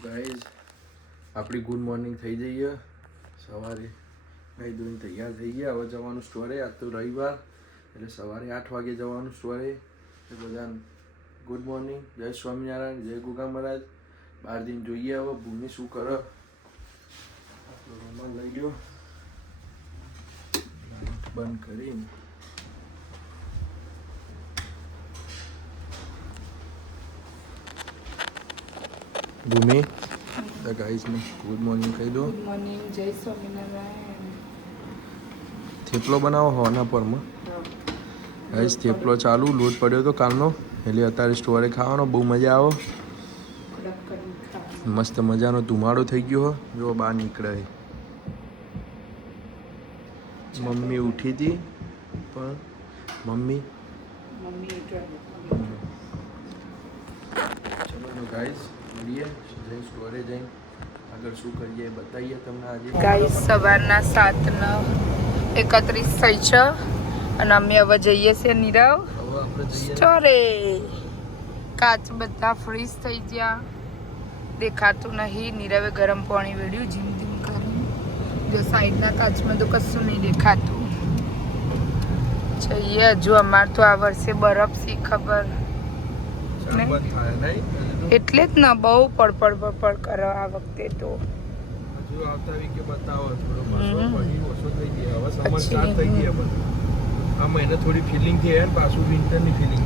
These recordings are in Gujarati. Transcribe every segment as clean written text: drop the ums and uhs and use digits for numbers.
ગાઈઝ આપણી ગુડ મોર્નિંગ થઈ જઈએ સવારે ગાઈ ધોઈને તૈયાર થઈ ગયા. હવે જવાનું સ્ટોરે. આજ તો રવિવાર એટલે સવારે 8 વાગે જવાનું સ્ટોરે. એ બધાને ગુડ મોર્નિંગ, જય સ્વામિનારાયણ, જય ગોગા મહારાજ. બહાર જઈને જોઈએ હવે ભૂમિ શું કરે. આપણો રૂમાલ લઈ ગયો બંધ કરીને ભૂમિ ગાઈસને ગુડ મોર્નિંગ કહી દો. ગુડ મોર્નિંગ, જય સ્વામિનારાયણ. થેપલો બનાવો હોવાના પરમાં ગાઈસ. થેપલો ચાલુ, લોટ પડ્યો તો કાલનો એટલે અત્યારે સ્ટોરે ખાવાનો બહુ મજા આવે. મસ્ત મજાનો ધુમાડો થઈ ગયો હો. જો બહાર નીકળે. મમ્મી ઉઠી હતી પણ મમ્મી ચલો ગાઈસ મળીએ જઈ સ્ટોરે જઈને આગળ શું કરીએ બતાવીએ તમને આજે. ગાઈસ સવારના 7:31 થઈ છે અને અમે હવે જઈએ છીએ નીરવ હવે આપણે જઈએ સ્ટોરે. કાચ બધા ફ્રીઝ થઈ ગયા, દેખાતું નહીં. નીરવે ગરમ પાણી વેડ્યું જીમ જીમ કરીને. જો સાઈડના કાચમાં તો કશું નહીં દેખાતું. જઈએ. હજુ અમાર તો આ વર્ષે બરફ સી ખબર બંધ થાય નહીં એટલે જ ને બહુ પડપડ કરો આ વખતે તો. હજુ આવતા વીકે બતાવો થોડો પાછો પડી ઓછો થઈ ગયો. હવે સમર સ્ટાર્ટ થઈ ગઈ પણ આ મહિને થોડી ફિલિંગ થઈ અને પાછું વિન્ટરની ફિલિંગ.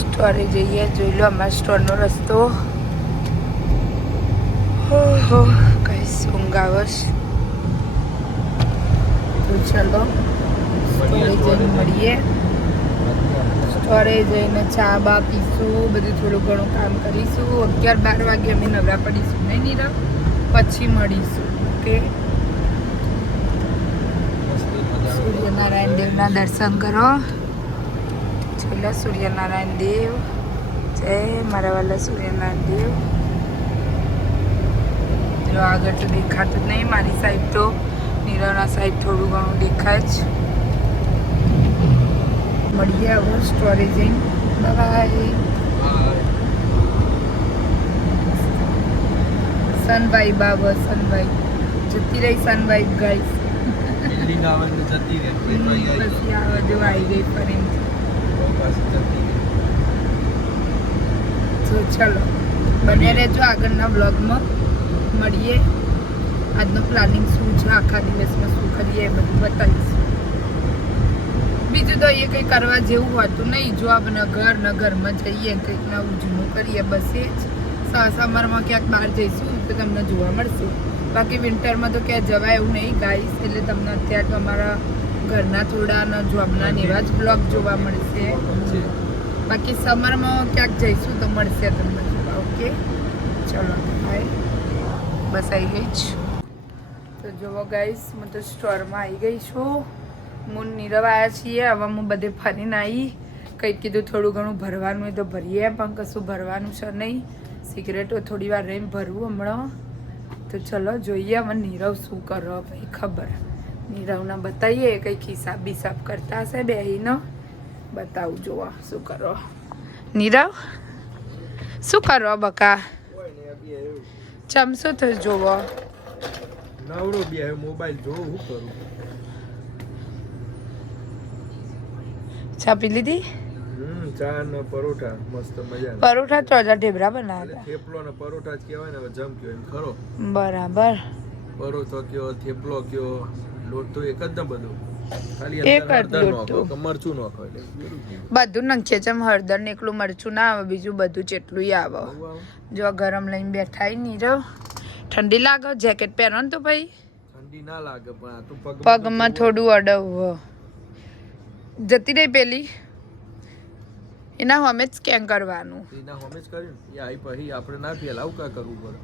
સ્ટોરે જઈએ. જોઈ લો અમારા સ્ટોરનો રસ્તો. હો કઈ ઊંઘ આવે છે. તો ચલો સ્ટોરે જઈને મળીએ. સ્ટોરે જઈને ચા બા પીશું, બધું થોડું ઘણું કામ કરીશું. 11-12 વાગે અમે નવરા પડીશું નહીં નીરવ, પછી મળીશું. ઓકે. સૂર્યનારાયણ દેવના દર્શન કરો. ચલો સૂર્યનારાયણ દેવ, જય મારા વાલા સૂર્યનારાયણ દેવ. જો આગળ તો દેખાતું જ નહીં. મારી સાઈડ તો નીરવના સાઈડ થોડું ઘણું દેખાય જ. મળીએ હવે સ્ટોરે જઈને. બાય. સનવાઈ બાબા સનવાઈ જતી રહી. સનવાઈ ગાઈસ ફિલિંગ આવે ને જતી રહે પછી આવે જો આવી ગઈ ફરીથી. તો ચલો બને રહેજો આગળના બ્લોગમાં. મળીએ. આજનો પ્લાનિંગ શું છે, આખા દિવસમાં શું કરીએ એ બધું બતાવીશું. બીજું તો એ કંઈ કરવા જેવું હોતું નહીં. જો આપણે ઘરમાં જઈએ કંઈક નવું જૂનું કરીએ બસ એ જ. સમરમાં ક્યાંક બહાર જઈશું તો તમને જોવા મળશે. બાકી વિન્ટરમાં તો ક્યાં જવાય એવું નહીં ગાઈસ. એટલે તમને અત્યારે તો અમારા ઘરના થોડા જોબના એવા જ બ્લોગ જોવા મળશે. બાકી સમરમાં ક્યાંક જઈશું તો મળશે તમને જોવા. ઓકે ચલો બાય. બસ આવી ગઈ જ. તો જુઓ ગાઈસ હું તો સ્ટોરમાં આવી ગઈ છું. હું નીરવ આવ્યા છીએ. હવે હું બધે ફરીને આવી. કંઈક કીધું થોડું ઘણું ભરવાનું હોય તો ભરીએ, પણ કશું ભરવાનું છે નહીં. સિગરેટો થોડી વાર રહીને ભરવું હમણાં. તો ચલો જોઈએ હવે નીરવ શું કરો ભાઈ ખબર. નીરવને બતાવીએ કંઈક હિસાબ બિસાબ કરતા હશે બેહીનો. બતાવું જોવા શું કરો. નીરવ શું કરો બકા? ચમસો તો જોવો. નવરો બે મોબાઈલ જોઉં શું કરું. ચા પી લીધી? ચા ને પરોઠા મસ્ત મજા. પરોઠા તો હજાર ઢેબરા બનાવ્યા. થેપલો ને પરોઠા જ કહેવાય ને હવે જમ કયો એમ ખરો. બરાબર. પરોઠો કયો થેપલો કયો લોટ તો એક જ ને બધું. ખાલી એક જ લોટ મરચું નાખો એટલે બધું નાખીએ. ચમ હળદર ને એકલું મરચું ના આવે, બીજું બધું જેટલું આવે. જો ગરમ લઈને બેઠા નીરવ. ઠંડી લાગે? જેકેટ પહેરો ને તો ભાઈ ઠંડી ના લાગે પણ આ તો પગમાં થોડું અડવ. જતી રહી પેલી એના હોમે જ સ્કેન કરવાનું. એના હોમે જ કર્યું એ આવી પછી આપણે ના ફેલાવું કા કરવું પડે.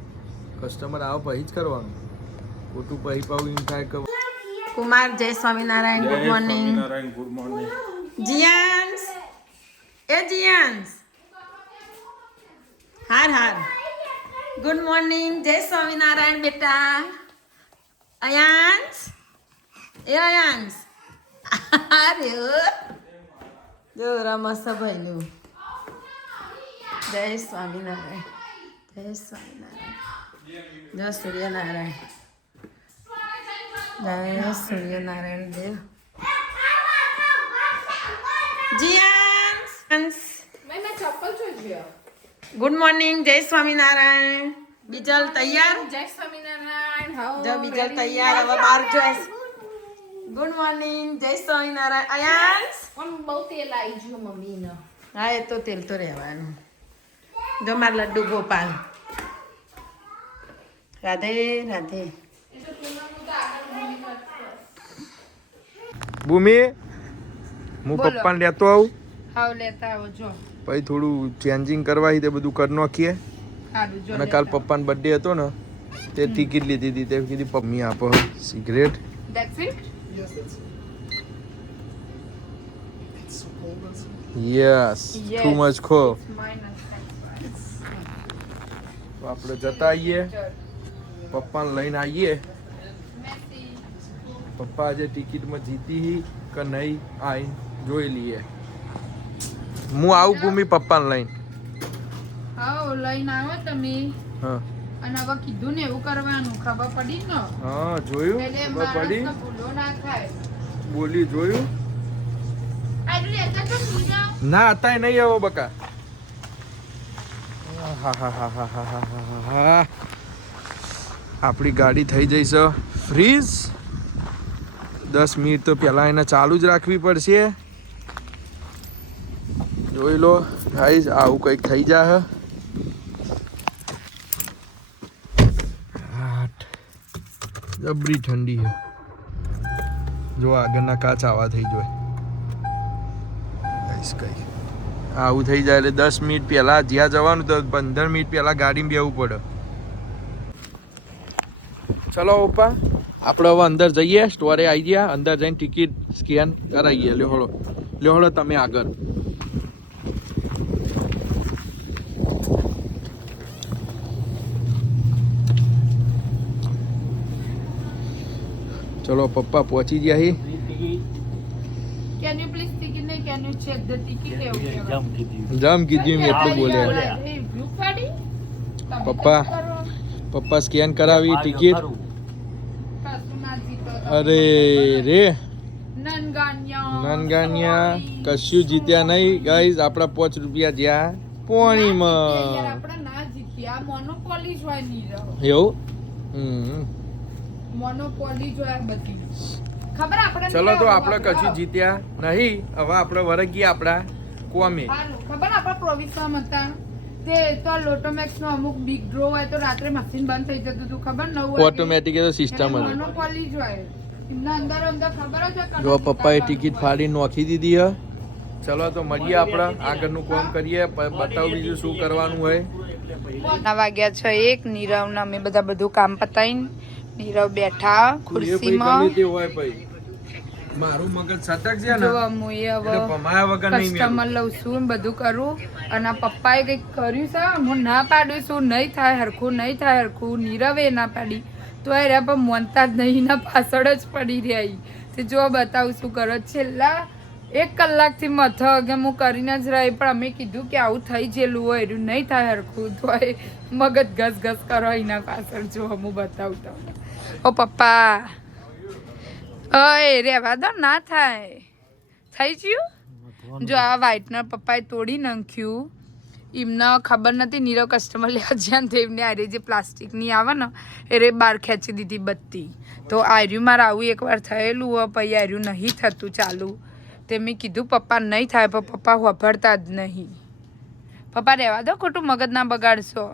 કસ્ટમર આવે પછી જ કરવાનું. ખોટું પછી પાવું એમ થાય કે. કુમાર જય Swaminarayan. Good morning. Good morning. જીયાન્સ એ જીયાન્સ હાર ગુડ મોર્નિંગ. જય સ્વામિનારાયણ બેટા. અયાંશ એ અયાંશ અરે જો રમસ ભાઈનું જય સ્વામિનારાયણ. જય સ્વામિનારાયણ. જય સૂર્યનારાયણ. જય સૂર્યનારાયણ દેવ. જીયાન્સ ગુડ મોર્નિંગ. જય સ્વામિનારાયણ. બીજલ તૈયાર? જય સ્વામિનારાયણ. જો બીજલ તૈયાર. હવે બાર જોઈશ. Good morning. જય સ્વામિનારાયણ. અયાન્સ પણ બહુ તેલ આવી ગયું મમ્મીને. હા એ તો તેલ તો રહેવાનું. જો માર લડ્ડુ ગોપાલ. રાધે રાધે. ભૂમિ હું બોલો. પપ્પાને લેતો આવું હાવ લેતા આવો જો. પછી થોડું ચેન્જિંગ કરવા તે બધું કરી નાખીએ. સારું જો. અને કાલ પપ્પાનો બર્થડે હતો ને તે ટિકિટ લીધી હતી તે કીધી પમ્મી આપો cigarette. That's it? Yes too much kho. Minus. તો આપણે જતા આવીએ પપ્પાને લઈને આવીએ. પપ્પા આજે ટિકિટમાં જીતી કે નહીં આવીને જોઈ લઈએ. હું આવું ભૂમિ પપ્પાને લઈને. હાવ લઈને આવો તમે. હા અને હવે કીધું ને એવું કરવાનું ખબર પડી ને. હા જોયું એટલે ખબર પડી. માણસને ભૂલો ના થાય. બોલી જોયું આટલું લેતા તો બીજા. ના અત્યારે નહીં આવો બકા. આપણી ગાડી થઈ જઈશ ફ્રીઝ. 10 મિનિટ તો પહેલાં એને ચાલુ જ રાખવી પડશે. જોઈ લો ગાઈસ આવું કંઈક થઈ જાય. જબરી ઠંડી છે. જો આગળના કાચ આવા થઈ જાય. ગાઈસ કઈ આવું થઈ જાય એટલે 10 મિનિટ પહેલા જ્યાં જવાનું તો 15 મિનિટ પહેલા ગાડીમાં બેવું પડે. ચલો પપ્પા આપણે હવે અંદર જઈએ. સ્ટોરે આવી ગયા. અંદર જઈને ટિકિટ સ્કેન કરાવીએ. લ્યો તમે આગળ. ચલો પપ્પા પહોંચી ગયા હી. Can you please ticket નહીં? Can you check the ticket? એવું કહેવાય. જામ કીધું મેં એટલું બોલ્યા. એ view પાડી? તમે પપ્પા. કશું કરો. પપ્પા સ્કેન કરાવી ટિકિટ. કશું ના જીતો તમે. અરે રે નનગાન્યા. નનગાન્યા કશું જીત્યા નહીં ગાઈઝ. આપણા 5 રૂપિયા જ્યાં પોણીમાં. આપણે ના જીત્યા. મોનોપોલી જ હોય નીરવ. એવું મોનોપોલી જ હોય બધી. ખબર આપણે ચલો તો આપણે કશું જીત્યા નહીં. હવે આપણે વરગી આપણા કોમે. હારું. ખબર આપણા પ્રોવિન્સમાં હતા તે તો લોટોમેક્સ નો અમુક બિગ ડ્રો હોય તો રાત્રે મશીન બંધ થઈ જતું હતું ખબર 9 વાગે. ઓટોમેટિક એ તો સિસ્ટમ હતી. મોનોપોલી જ હોય. એમના અંદર ખબર જ હોય. જો પપ્પાએ ટિકિટ ફાડી નોખી દીધી હે. ચલો તો મળીએ આપણે આગળનું કામ કરીએ. બતાવું બીજું શું કરવાનું હોય. 9 વાગ્યા છે. એક નીરવના અમે બધા બધું કામ પતાવીને નીરવ બેઠા ખુરશીમાં. મારું મગજ સતક છે ને જો હું એ હવે એટલે પમાયા વગર નહીં કસ્ટમર લઉં છું ને બધું કરું. અને આ પપ્પાએ કંઈક કર્યું છે. હું ના પાડું છું નહીં થાય હરખું નહીં થાય હરખું. નીરવે ના પાડી તો એ રહ્યા પણ મોનતા જ નહીં. ના પાછળ જ પડી રહી. તે જો બતાવું શું કરો. છેલ્લા 1 કલાકથી મથો કે હું કરીને જ રહી પણ અમે કીધું કે આવું થઈ ગયેલું હોય એનું નહીં થાય હરખું તો એ મગજ ઘસ ઘસ કરો એના પાછળ. જો હું બતાવું તમને. ઓ પપ્પા ઓય રેવા દો ના થાય. થઈ ગયું. જો આ વ્હાઈટનર પપ્પાએ તોડી નાખ્યું. એમને ખબર નથી નીરવ કસ્ટમર લેવા જ્યાં તો એમને આરે જે પ્લાસ્ટિકની આવે ને એ બહાર ખેંચી દીધી બત્તી. તો આર્યું મારે આવું એકવાર થયેલું હોય પછી આર્યું નહીં થતું ચાલુ. તે મેં કીધું પપ્પા નહીં થાય પણ પપ્પા વાપરતા જ નહીં. પપ્પા રહેવા દો ખોટું મગજ ના બગાડશો.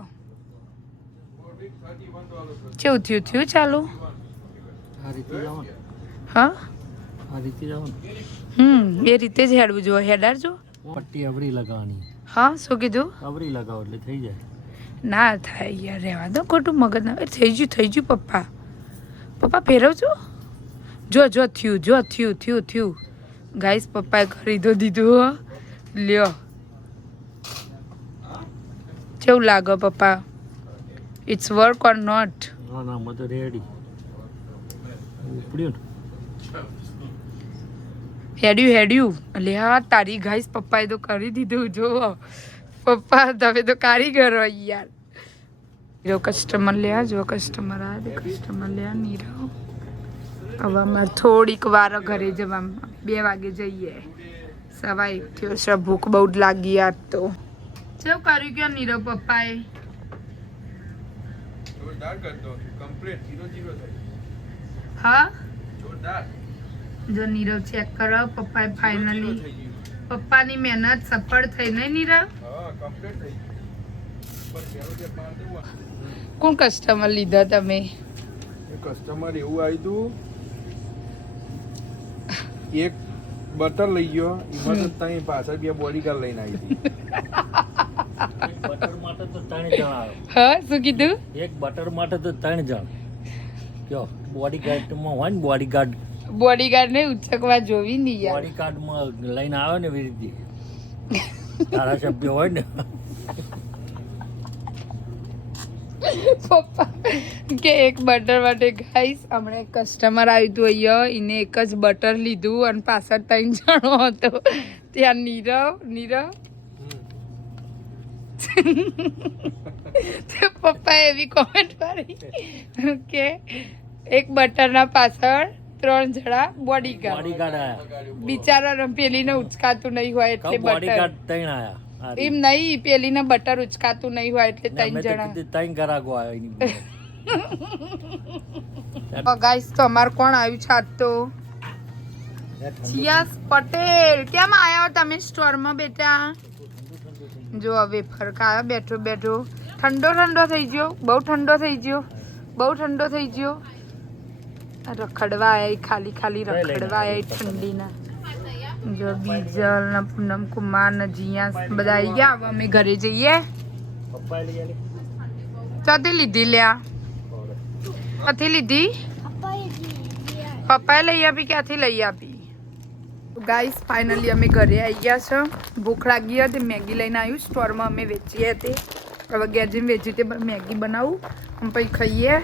કેવું થયું ચાલુ. હા એ રીતે જ હેડવું જોઈએ. હેડાર જો પટ્ટી અવરી લગાવવાની. હા શું કીધું. અવરી લગાવો એટલે થઈ જાય. ના થાય યાર રહેવા દો ખોટું મગજ ના. થઈ ગયું પપ્પા. પપ્પા ફેરવજો. જો થયું ગાઈસ પપ્પાએ કરી તો દીધું. લ્યો કેવું લાગે પપ્પા. It's work or not. ના મત રેડી ઉપડ્યું હેડ્યું એટલે હા તારી ગાઈસ પપ્પાએ તો કરી દીધું. જો પપ્પા તમે તો કારીગર હોય યાર. જો કસ્ટમર લ્યા, જો કસ્ટમર આ દે કસ્ટમર લ્યા નીરવ. હવે અમારે થોડીક વાર ઘરે જવામાં 2 વાગે જઈએ. સવા 1 થયો છે. ભૂખ બહુ જ લાગી આજ તો. શું કર્યું કે નીરવ પપ્પાએ? જોરદાર કરતો કમ્પ્લીટ 0-0 થઈ. હા જોરદાર. જો નીરવ ચેક કરો. પપ્પાએ 0-0 ફાઇનલી થઈ ગયું. પપ્પાની મહેનત સફળ થઈ નહીં નીરવ? હા કમ્પ્લીટ થઈ ગયું. બસ એનો જે પાર દેવા. કોણ કસ્ટમર લીધા તમે? એ કસ્ટમર એવું આવ્યું હતું એક બટર લઈ ગયો એમાં તો ત્યાં પાછળ 2 બોડીગાર્ડ લઈને આવી હતી. બટર માટે તો 3 જણ આવે. હા શું કીધું? એક બટર માટે તો 3 જણ. કયો બોડીગાર્ડમાં હોય ને બોડીગાર્ડ. બોડીગાર્ડ ને ઉચકવા જોવી નહીં યાર. બોડીગાર્ડમાં લઈને આવે ને એવી રીતે ધારાસભ્ય હોય ને. પપ્પા કે એક બટર માટે ગાઈસ હમણાં એક કસ્ટમર આવ્યું હતું અહીંયા. એને એક જ બટર લીધું અને પાછળ 3 જણો હતો. ત્યાં નીરવ તે પપ્પાએ એવી કોમેન્ટ કરી કે એક બટરના પાછળ 3 જણા બોડીગાર્ડ. બોડીગાર્ડ આયા. બિચારા પેલીને ઉચકાતું નહીં હોય એટલે બટર. બોડીગાર્ડ 3 આયા. એમ નહીં, પેલીને બટર ઉચકાતું નહીં હોય એટલે 3 જણા. 3 ગરાગો આવ્યા. ગાઈસ તો અમાર કોણ આવ્યું છે આજ તો? સિયાસ પટેલ. કેમ આયા હો તમે સ્ટોરમાં બેટા? જો હવે ફરકાયો બેઠો બેઠો. ઠંડો થઈ ગયો. બહુ ઠંડો થઈ ગયો. રખડવા આયા ખાલી રખડવા આયા ઠંડીના. જો બીજલ ને પૂનમ કુમાર ને જીયા બધા આવી ગયા. હવે અમે ઘરે જઈએ. ક્યાંથી લીધી લ્યા? ક્યાંથી લીધી? પપ્પાએ લઈ આપી. ક્યાંથી લઈ આપી? ગાઈસ ફાઇનલી અમે ઘરે આવી ગયા છે. ભૂખ લાગી હતી. મેગી લઈને આવ્યું. સ્ટોરમાં અમે વેચીએ હતી. હવે ઘેર જઈને વેજીટેબલ મેગી બનાવું અને પછી ખાઈએ.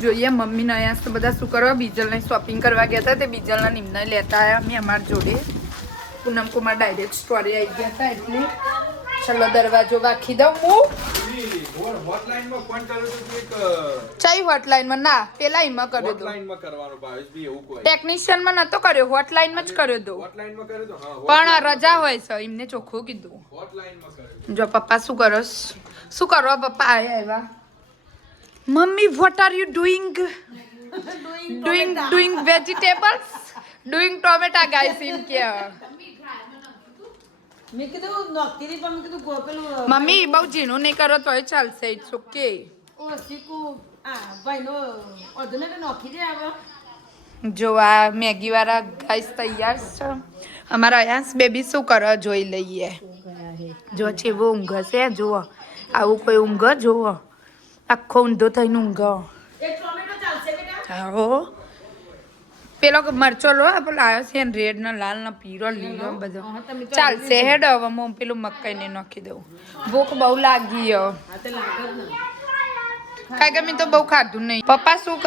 જોઈએ મમ્મીને અહીંયા તો બધા શું કરવા. બીજલને શોપિંગ કરવા ગયા હતા. તે બીજલના નિમના લેતા આવ્યા અમે અમારા જોડે. પૂનમ કુમાર ડાયરેક્ટ સ્ટોરે આવી ગયા હતા એટલે ચલો દરવાજો વાખી દઉં હું. હોટલાઇનમાં ફોન કર્યો તો એક ચાઈ હોટલાઇનમાં ના પેલા એમાં કર્યો તો. હોટલાઇનમાં કરવાનો ભાવેશભાઈ એવું કોઈ. ટેકનિશિયનમાં નતો કર્યો, હોટલાઇનમાં જ કર્યો તો. હોટલાઇનમાં કર્યો તો હા. પણ રજા હોય છે એમને ચોખ્ખું કીધું. હોટલાઇનમાં કર્યો. જો પપ્પા શું કરસ? શું કરો પપ્પા? આવ્યા મમ્મી what are you doing? Doing vegetables, doing tomato guys એમ કે. મેં કીધું નોકરી પણ મેં કીધું ગોપેલું મમ્મી બહુ ઝીણું નહીં કરો તોય ચાલશે. It's okay. ઓ શીકુ આ ભાઈનો અધને નોખી દે આવે. જો આ મેગી વાળા ગાઈસ તૈયાર છે. અમારા આયાસ બેબી શું કરે જોઈ લઈએ. જો છે એવો ઊંઘ છે. જુઓ આવું કોઈ ઊંઘ જુઓ. આખો ઊંધો થઈને ઊંઘ. એક ટોમેટો ચાલશે બેટા? હો પેલો મરચો લો પેલો આવ્યો છે ને રેડ ને લાલ ને પીળો લીલો બધો ચાલશે. હેડ હવે હું પેલું મકાઈને નાખી દઉં. ભૂખ બહુ લાગી. હા તે લાગે જ ને. કાંઈ કે મેં તો બહુ ખાધું નહીં. પપ્પા શું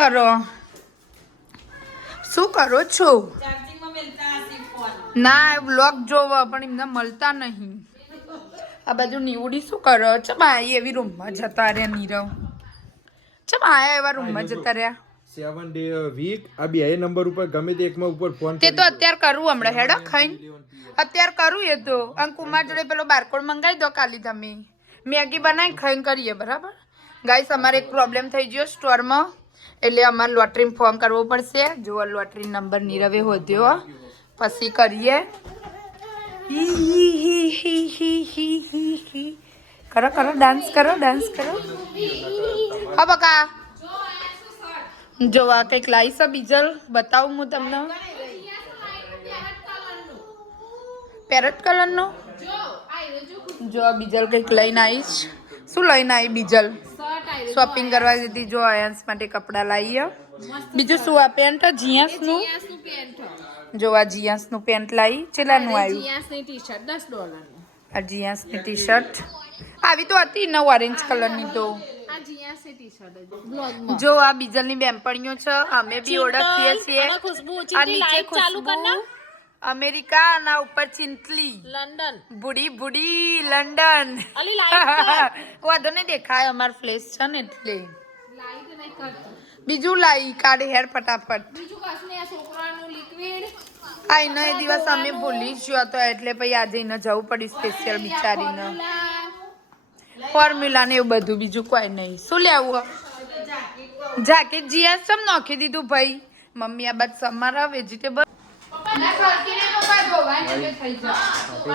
કરો છો? ચાર્જિંગમાં મેલતા હશે ફોન. ના વ્લોગ જોવો પણ એમને મળતા નહીં. આ બાજુ નીવડી શું કરો? ચમ આયા એવી રૂમમાં જતા રહ્યા નીરવ? ચમ આયા એવા રૂમમાં જતા રહ્યા? 7 ડે વીક આ બે નંબર ઉપર ગમે તે એકમાં ઉપર ફોન તે તો અત્યારે કરું હમણાં. હેડો ખાઈને અત્યારે કરું. એ તો કુમાર જોડે પેલો બારકોડ મંગાવી દો. કાલી તમે મેગી બનાવી ખાઈને કરીએ. બરાબર ગાઈસ અમારે એક પ્રોબ્લેમ થઈ ગયો સ્ટોરમાં એટલે અમારે લોટરીમાં ફોર્મ કરવો પડશે. જુઓ લોટરી નંબર નીરવે હોદ્યો પછી કરીએ. કરો ડાન્સ કરો. હા બકા જો આ કંઈક લાવી છે બીજલ. બતાવું હું તમને. પેરેટ કલરનો જો આ બીજલ કંઈક લઈને આવીશ. શું લઈને આવી બીજલ? શોપિંગ કરવા જતી. જો આયન્સ માટે કપડાં લાવીએ. બીજું શું આ પેન્ટ જીયાસનું? જો આ જીયાસનું પેન્ટ લાવી. ચેલાનું આવ્યું? આ જીયાસની ટી શર્ટ આવી તો હતી ને ઓરેન્જ કલરની. તો જો આ બીજલની બેમ્પણીઓ છે. અમે બી ઓળખીએ છીએ. આ નીચે ખુશ્બુ અમેરિકા ના ઉપર ચિંતલી લંડન બુડી બુડી લંડન અલી લાઈટ વાંધો નહીં દેખાય અમાર ફ્લેશ છે ને એટલે બીજું લાઈ કાઢે હેર ફટાફટ આ એનો એ દિવસ અમે ભૂલી જ ગયો હતો એટલે પછી આજે એને જવું પડ્યું સ્પેશિયલ બિચારીને ફોર્મ્યુલા ને એવું બધું બીજું કોઈ નહીં શું લેવું જાકેટ જીએસ સમ નાખી દીધું ભાઈ મમ્મી આ બાદ સમારા વેજીટેબલ આપણે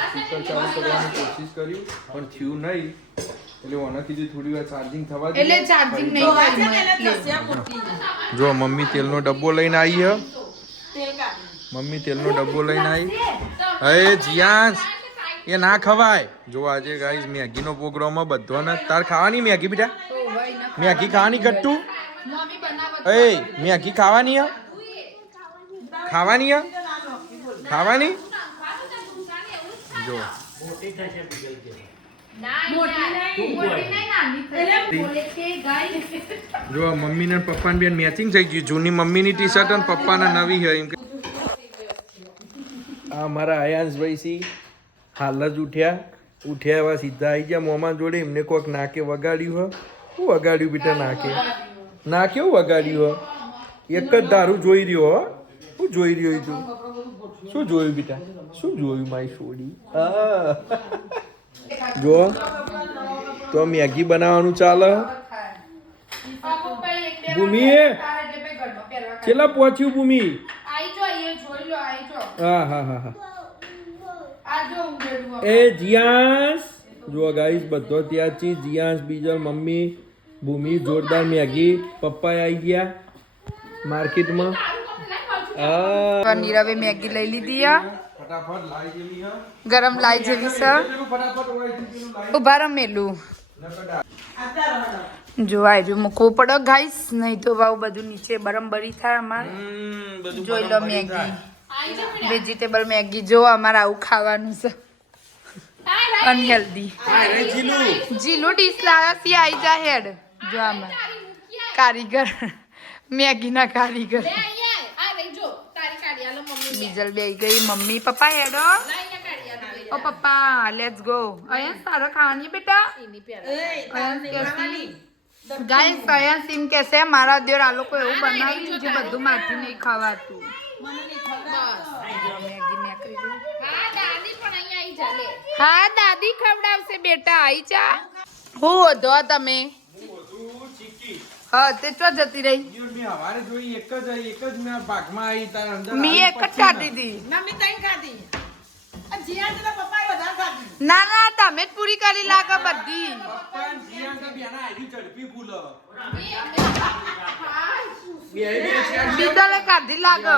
સ્પીકર ચાલુ કરવાની કોશિશ કરી પણ થયું નહીં એટલે ઓને કીધું થોડી વાર ચાર્જિંગ થવા દે એટલે ચાર્જિંગ નહીં જો મમ્મી તેલનો ડબ્બો લઈને આવી હે મમ્મી તેલનો ડબ્બો લઈને આવી હે જીયાસ એ ના ખવાય જો આજે ગાઈસ મેગીનો પ્રોગ્રામ બધોને તાર ખાવાની મેગી બેટા મેગી ખાવાની કટ્ટુ એ મેગી ખાવાની હે ખાવાની હે ખાવાની જો જો મમ્મી ને પપ્પા ને બેન મેચિંગ થઈ ગયું જૂની મમ્મીની ટી શર્ટ અને પપ્પાના નવી છે એમ આ મારા આયાંશભાઈ સી હાલ જ ઉઠ્યા એવા સીધા આવી ગયા મોમાં જોડે એમને કોઈક નાકે વગાડ્યું હ શું વગાડ્યું બેટા ના કેવું વગાડ્યું હ એક જ દારૂ જોઈ રહ્યો હો શું જોઈ રહ્યો તું શું જોયું બેટા શું જોયું મારી છોડી જો તો મેગી બનાવવાનું ચાલે ભૂમિ કેટલા પહોંચ્યું ભૂમિ હા એ જીયાસ જો ગાઈસ બધો ત્યાં છે જીયાસ બીજો મમ્મી ભૂમિ જોરદાર મેગી પપ્પા આવી ગયા માર્કેટમાં નીરવે મેગી લઈ લીધી આ ફટાફટ લાઈ જેવી હ ગરમ લાઈ જેવી છે ફટાફટ ઉભા રમેલું જો આવ્યું મૂકવું પડે ગાઈસ નહીં તો વાવ બધું નીચે બરમબરી થાય અમારે જોઈ લો મેગી વેજીટેબલ મેગી જો અમારે આવું ખાવાનું છે અનહેલ્ધી જીલું ડીશ લાવ્યા સી આવી જા હેડ જો આમાં કારીગર મેગીના કારીગર બીજલ બે ગઈ મમ્મી પપ્પા હેડો ઓ પપ્પા લેટ્સ ગો અહીંયા સારા ખાવાની બેટા ગાઈસ અહીંયા સીમ કેસે મારા દેર આ લોકો એવું બનાવ્યું જે બધું માથી નહીં ખાવાતું હા દાદી ખવડાવશે બેટા આઈ જા હું વધો તમે હા તે ચો જતી રહી હવારે જોઈ એક જ મેં ભાગમાં આવી તાર અંદર મી એક જ કાઢી હતી મમ્મી તઈ ખાધી આ જીયા તો પપ્પાએ વધારે ખાધી ના ના તમે જ પૂરી કરી લાગે બધી પપ્પા ને જીયાન તો બેના આઈડી ઝડપી ફૂલો બીજાને કાઢી લાગે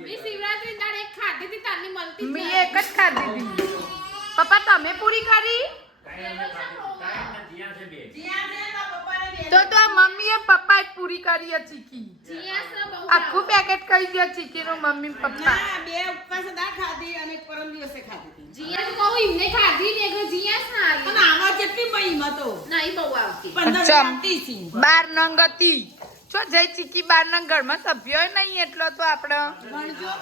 મી શિવરાત્રી દાડ એક ખાધી હતી તારની મળતી મી એક જ ખાધી હતી પપ્પા તમે પૂરી કરી તો મમ્મીએ પપ્પાએ પૂરી કરી ચીકી આખું પેકેટ કરી દે ચીકી નું મમ્મી પપ્પા બે ઉપવાસ દાળ ખાધી અને પરમ દિવસે ખાધી જીયા તો કહું એમને ખાધી ને કે જીયા સારી પણ આવા જેટલી મહિમા તો નહીં બહુ આવતી 15 આવતી સી 12 નંગ હતી જો જઈ ચીકી 12 નંગ ઘરમાં સભ્યો નહીં એટલો તો આપણે ગણજો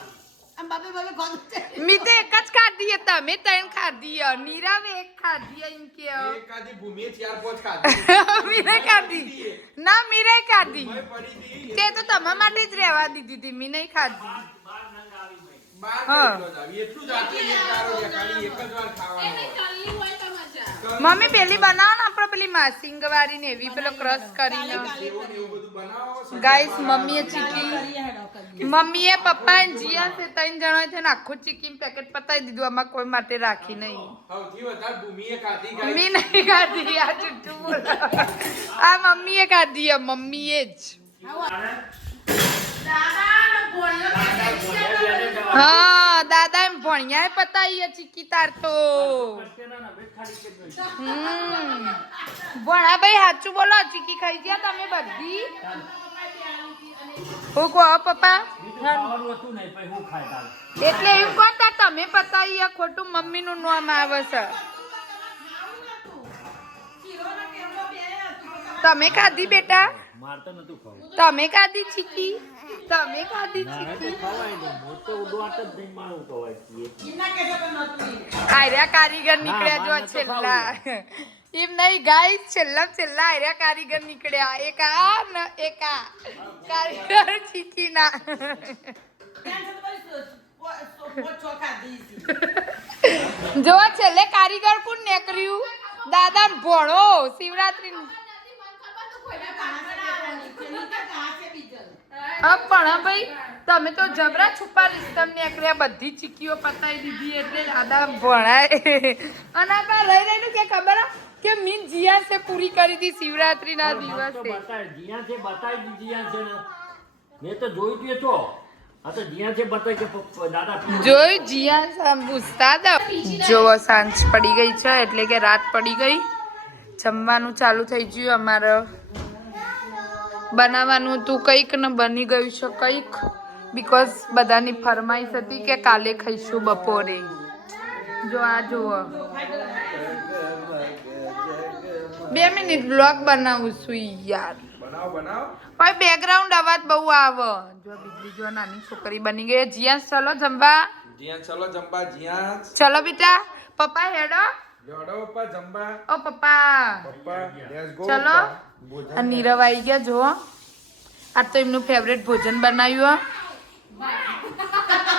આમ બાબે કોણ મી તો એક જ ખાધી તમે ત્રણ ખાધી નીરાવે એક ખાધી એમ કે એક ખાધી ભૂમિએ 4-5 ખાધી મીરે ખાધી ના મીરે ખાધી તે તો તમારા માટે જ રહેવા દીધી હતી મી નહીં ખાધી મમ્મી પેલી બનાવો ને આપણે પેલી માસિંગ વાળી ને એવી પેલો ક્રશ કરીને ગાઈસ મમ્મીએ ચીકી મમ્મીએ પપ્પા ને જીયા છે ત્રણ જણા છે ને આખું ચીકી પેકેટ પતાવી દીધું આમાં કોઈ માટે રાખી નહીં મી નહીં ખાધી આ ચુટ્ટું બોલ આ મમ્મીએ ખાધી મમ્મીએ જ હા દાદા એમ ભણ્યા પતાઈ ચીકી તાર તો ભણા ભાઈ સાચું બોલો ચીકી ખાઈ ગયા તમે બધી હું કહો પપ્પા એટલે એવું કોતા તમે પતાઈ ખોટું મમ્મી નું નામ આવે છે તમે ખાધી બેટા તમે ખાધી ચીકી તમે ખાધી ના તો ચીકી ખવાય નહીં મોટો ઉડવાટ જ નહીં મારું ખવાય છીએ એમના કહેતા તો નહોતું. આર્યા કારીગર નીકળ્યા જો મારે તો છેલ્લા એમ નહીં ગાઈસ છેલ્લા આર્યા કારીગર નીકળ્યા એક આ ને એક આ કારીગર ચીકીના ત્યાં તો બધી પોચો ખાધી છે. જો છેલ્લે કારીગર કોણ નીકળ્યું દાદા ભણો શિવરાત્રી પણ ભાઈ તમે તો જબરા છુપા સિસ્ટમ નીકળ્યા બધી ચીકીઓ પતાવી દીધી એટલે દાદા ભણાય અને આ રહી રહીને કે ખબર કે મીન જીયા સે પૂરી કરી દી શિવરાત્રીના દિવસે જીયા છે બતાવી જીયા છે ને મેં તો જોયું છે તો આ તો જીયા છે બતાવી કે દાદા જોઈ જીયા સાંભૂસતા દો જો સાંજ પડી ગઈ છે એટલે કે રાત પડી ગઈ જમવાનું ચાલુ થઈ ગયું અમારે બનાવવાનું તું કંઈક ને બની ગયું છે કંઈક બીકોઝ બધાની ફરમાઈશ હતી કે કાલે ખાઈશું બપોરે જો આ જુઓ 2 મિનિટ બ્લોગ બનાવું છું યાર ભાઈ બેકગ્રાઉન્ડ અવાજ બહુ આવે જો બીજી જો નાની છોકરી બની ગઈ જીયા ચલો જમવા ચલો બેટા પપ્પા હેડો ઓ પપ્પા ચલો આ નીરવ આવી ગયા જો આ તો એમનું ફેવરેટ ભોજન બનાવ્યું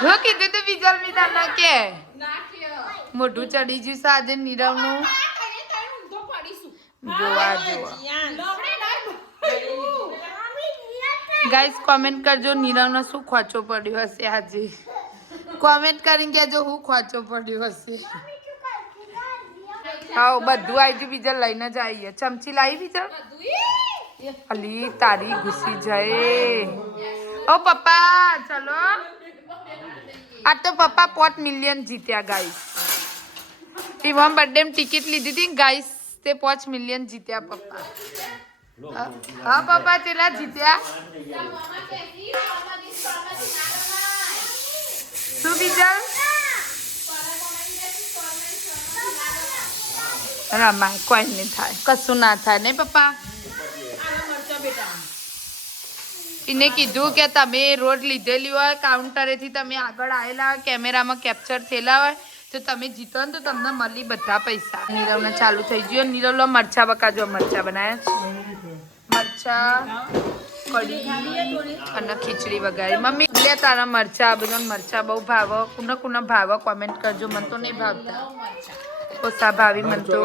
હું કીધું તું બીજલ મીઠા ના કે મોઢું ચડી ગયું છે આજે નીરવનું જોવા ગાઈસ કોમેન્ટ કરજો નીરવનો શું ખોચો પડ્યો હશે આજે કોમેન્ટ કરીને કહેજો હું ખોચો પડ્યો હશે હા બધું આવી ગયું બીજા લઈને જ આવીએ ચમચી લાવી બીજા અલી તારી ઘૂસી જાય ઓ પપ્પા ચલો આ તો પપ્પા 5 મિલિયન જીત્યા ગાઈસ ઇવમ બર્થડે માં ટિકિટ લીધી હતી ગાઈસ તે 5 મિલિયન જીત્યા પપ્પા હા પપ્પા ચેલા જીત્યા શું બીજા રમાય કોઈ નહીં થાય કશું ના થાય નહીં પપ્પા એને કીધું કે તમે રોડ લીધેલી હોય કાઉન્ટરેથી તમે આગળ આવેલા હોય કેમેરામાં કેપ્ચર થયેલા હોય તો તમે જીતો ને તો તમને મળી બધા પૈસા નીરવને ચાલુ થઈ ગયું નીરવલો મરચા બકાજો મરચા બનાવ્યા મરચા કઢી અને ખીચડી વગાડી મમ્મી લે તારા મરચા બધા મરચા બહુ ભાવ કુના ભાવ કોમેન્ટ કરજો મને તો નહીં ભાવતા ઓછા ભાવી મન તો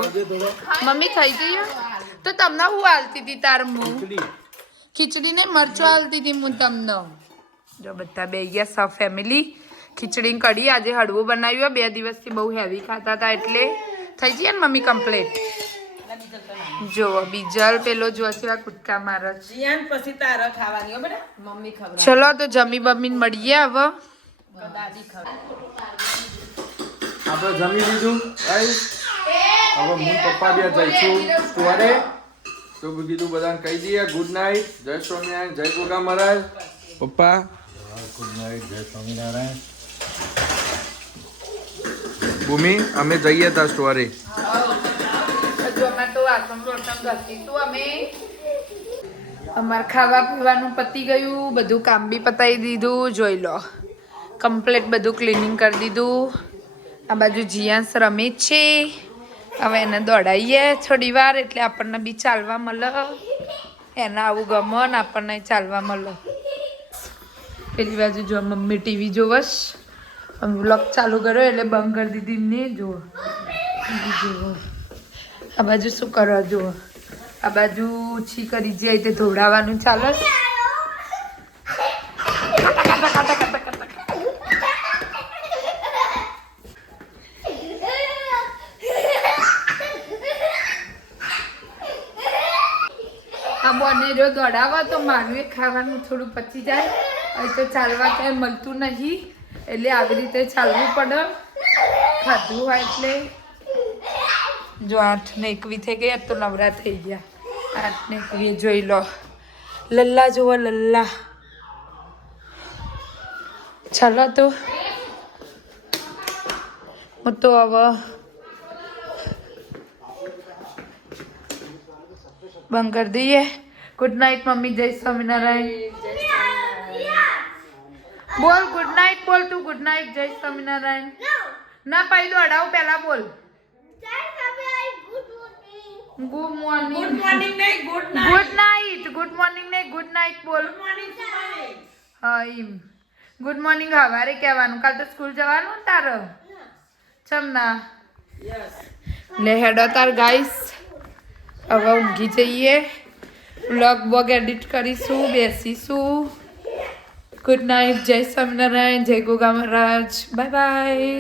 મમ્મી થઈ ગઈ તો તમને હું હાલતી હતી તાર હું ખીચડી ને મરચો હાલતી હતી હું તમને જો બધા બે ગયા સબ ફેમિલી ખીચડી કઢી આજે હળવું બનાવ્યું 2 દિવસથી બહુ હેવી ખાતા હતા એટલે થઈ ગયા ને મમ્મી કમ્પ્લીટ જો બીજલ પેલો જો છે કુટકા મારે જીયાન પછી તારે ખાવાની હો બેટા મમ્મી ખબર ચલો તો જમી બમીને મળીએ હવે દાદી ખબર આપણે જમી લીધું ગાઈસ હવે હું પપ્પા બે જઈશું સ્ટોરે તો કીધું બધાને કહી દઈએ ગુડ નાઇટ જય સ્વામિનારાયણ જય ગોગા મહારાજ પપ્પા ગુડ નાઇટ જય સ્વામિનારાયણ ભૂમિ અમે જઈએ તા સ્ટોરે અમારે ખાવા પીવાનું પતી ગયું બધું કામ બી પતાવી દીધું જોઈ લો કમ્પ્લીટ બધું ક્લિનિંગ કરી દીધું આ બાજુ જીયાંશ રમે છે હવે એને દોડાવીએ થોડી વાર એટલે આપણને બી ચાલવા મળે એને આવું ગમે ને આપણને ચાલવા મળે પેલી બાજુ જો મમ્મી ટીવી જોવસ વ્લોગ ચાલુ કર્યો એટલે બંધ કરી દીધી ને જુઓ જુઓ આ બાજુ શું કરવા જુઓ આ બાજુ છી કરી જાય તે ધોવડાવવાનું ચાલે આ બને જો દોડાવો તો માનવે ખાવાનું થોડું પચી જાય હવે તો ચાલવા ક્યાંય મળતું નહીં એટલે આવી રીતે ચાલવું પડે ખાધું હોય એટલે જો 8 ને 21 થઈ ગયા તો નવરા થઈ ગયા 8 ને 21 જોઈ લો લલ્લા જુઓ લલ્લા ચાલો તો હું તો હવે બંધ કરી દઈએ ગુડ નાઇટ મમ્મી જય સ્વામિનારાયણ બોલ ગુડ નાઇટ બોલ તું ગુડ નાઇટ જય સ્વામિનારાયણ ના પાઈ દો અડાવ પહેલા બોલ ગુડ મોર્નિંગ ગુડ મોર્નિંગ નહીં ગુડ ગુડ મોર્નિંગ ને ગુડ નાઇટ બોલ મોર્નિંગ હા એમ ગુડ મોર્નિંગ હવારે કહેવાનું કાલ તો સ્કૂલ જવાનું ને તારે ચમના યસ લે હેડો તાર ગાઈસ હવે ઊંઘી જઈએ વ્લોગ બોગ એડિટ કરીશું બેસીશું ગુડ નાઇટ જય સ્વામિનારાયણ જય ગોગા મહારાજ બાય બાય